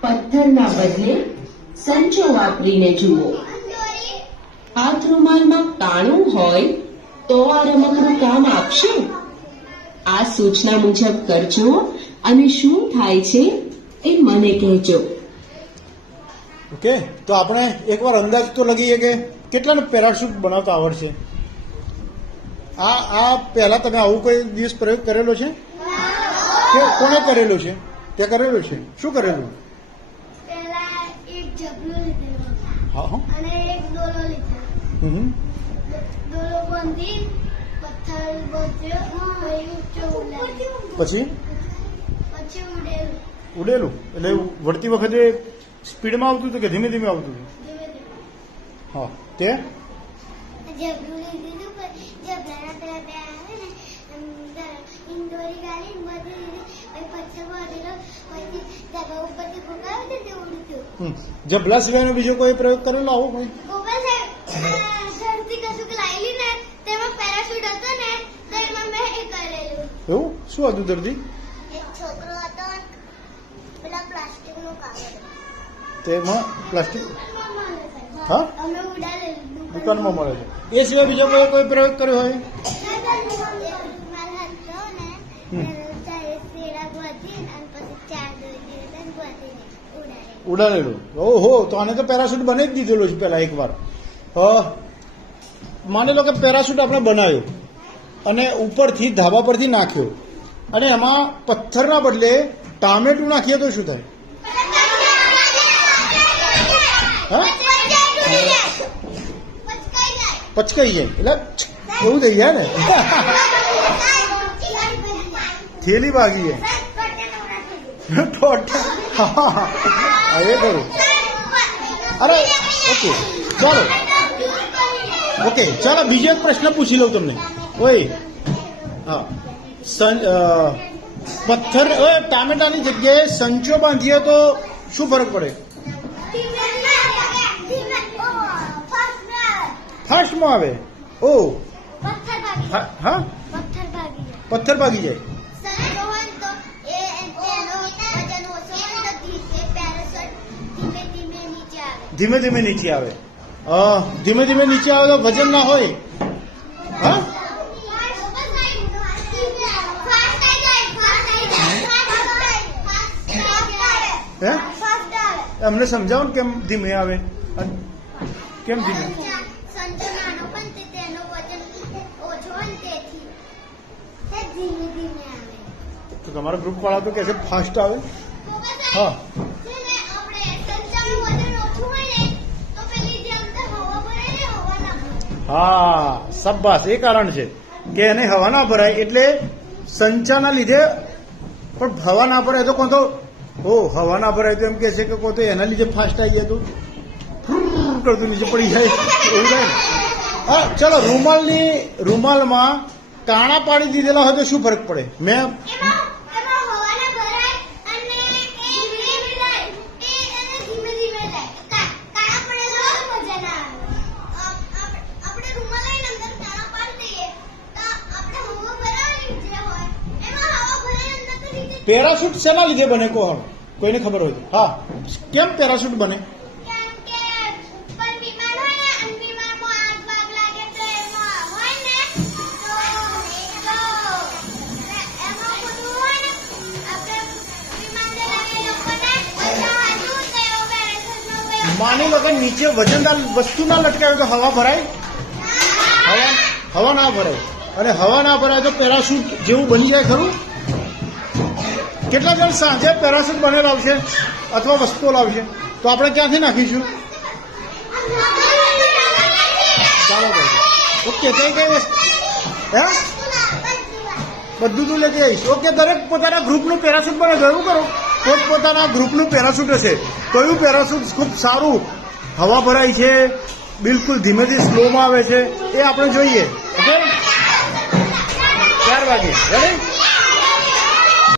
પથ્થરના બદલે સંચો વાપરીને જુઓ. હાથ રૂમાલમાં કાણું હોય તો આ રમકડું કામ આપશે. આ સૂચના મુજબ કરજો અને શું થાય છે એ મને કહેજો. ઓકે, તો આપણે એકવાર અંદાજ તો લગીએ કે કેટલાને પેરાશૂટ બનાવતા આવડશે? આ આ પહેલા તમે આવું કોઈ દિવસ પ્રયોગ કરેલો છે? કે કોણે કરેલો છે? તે કરેલું છે? શું કરેલું? પેલા એક ઝબલું લીધેલું હા હા. અને એક ડોલો લીધેલો હમ ડોલો બાંધી પથ્થર બોધ્યો પછી ઉડેલું. ઉડેલું? એટલે વળતી વખતે સ્પીડમાં આવતું હતું કે ધીમે ધીમે આવતું હતું? હા. તે? દીધું પછી પેલા ગાળી ને બધી પછી બાંધેલો પછી ધાબા ઉપરથી ફૂંકાવ્યો તો તે ઉડતું. જબલા સિવાયનો બીજો કોઈ પ્રયોગ કરેલો આવો કોઈ ગોપાલ સાહેબ ધરતી કશુંક લાયેલી ને તેમાં પેરાશૂટ હતો ને તો એમાં મેં એ કરેલું એવું શું હતું ધરતી એક છોકરો હતો પેલા પ્લાસ્ટિકનું કાગળ તેમાં પ્લાસ્ટિક હા? અમે ઉડાડેલું દુકાનમાં મળે છે એ સિવાય બીજો કોઈ કોઈ પ્રયોગ કર્યો હોય ઉડાડેલું ઓહો તો આને તો પેરાશૂટ બની જ દીધેલું છે પેલા એકવાર. માની લો કે પેરાશૂટ આપણે બનાવ્યો અને ઉપરથી ધાબા પરથી નાખ્યો. અને એમાં પથ્થરના બદલે ટામેટું નાખીએ તો શું થાય? પચકાઈ જાય. એટલે એવું થઈ જાય ને? થેલી ભાગી જાય. હા એ કરું અરે ઓકે ચાલો. ઓકે ચાલો બીજો એક પ્રશ્ન પૂછી લઉં તમને. ઓય હા. સન પથ્થર ટામેટાની જગ્યાએ સંચો બાંધીએ તો શું ફરક પડે? ફર્સ્ટમાં આવે. ઓ. હા? પથ્થર ભાગી જાય. ધીમે ધીમે નીચે આવે. અ, ધીમે ધીમે નીચે આવે તો વજન ના હોય. હા? હે? અમને સમજાવો ને કેમ ધીમે આવે. કેમ ધીમે? સંતો નાનો પણ તે તેનો વજન ઓછો હોય ને તેથી તે ધીમે ધીમે આવે તો તમારા ગ્રુપ વાળા તો કે છે ફાસ્ટ આવે. હા છે ને આપણે સંચાનું વજન ઓછું હોય ને તો પેલી જે અંદર હવા ભરાય ને હવા ના ભરાય હા સબ્બાસ એ કારણ છે કે એને હવા ના ભરાય એટલે સંચાના લીધે પણ હવા ના ભરાય તો કોણ તો? ઓ, હવા ના ભરાય તો એમ કે છે કે કોઈ તો એના લીધે ફાસ્ટ આવી જાય તો? કરતું નીચે પડી જાય. એવું થાય હા, ચલો, રૂમાલની, રૂમાલમાં કાણા પાડી દીધેલા હોય તો શું ફરક પડે? મેં એમાં એમાં હવા ના ભરાય અને એ ધીમે ધીમે જાય એ એને ધીમે ધીમે જાય કા- કાળા પડેલા હોય તો મજા ના આવે અ, આપ- આપણે રૂમાલ લઈને અંદર કાળા પાડી દઈએ તો આપણે હવા ભરાવાની જે હોય એમાં હવા ભરાય અંદર તો નીચે પેરાશૂટ શેના લીધે બને કહો હવે? કોઈને ખબર હોય હા. કેમ પેરાશૂટ બને? માની લો કે નીચે વજનદાર વસ્તુ ના લટકાવે તો હવા ભરાય? હવા હવા ના ભરાય. અને હવા ના ભરાય તો પેરાશૂટ જેવું બની જાય ખરું? કેટલા જણ સાંજે પેરાશૂટ બને લાવશે અથવા વસ્તુઓ લાવશે? તો આપણે ક્યાંથી નાખીશું? ચાલો ઓકે કઈ કઈ વસ્તુ? હે? બધું તું લેતી આવીશ. ઓકે, દરેક પોતાના ગ્રુપનું પેરાશૂટ બને. તો એવું કરો પોતપોતાના ગ્રુપનું પેરાશૂટ હશે. કયું પેરાશૂટ ખૂબ સારું? હવા ભરાય છે, બિલકુલ ધીમેથી સ્લોમાં આવે છે. એ આપણે જોઈએ. ઓકે? ચાર વાગે. રેડી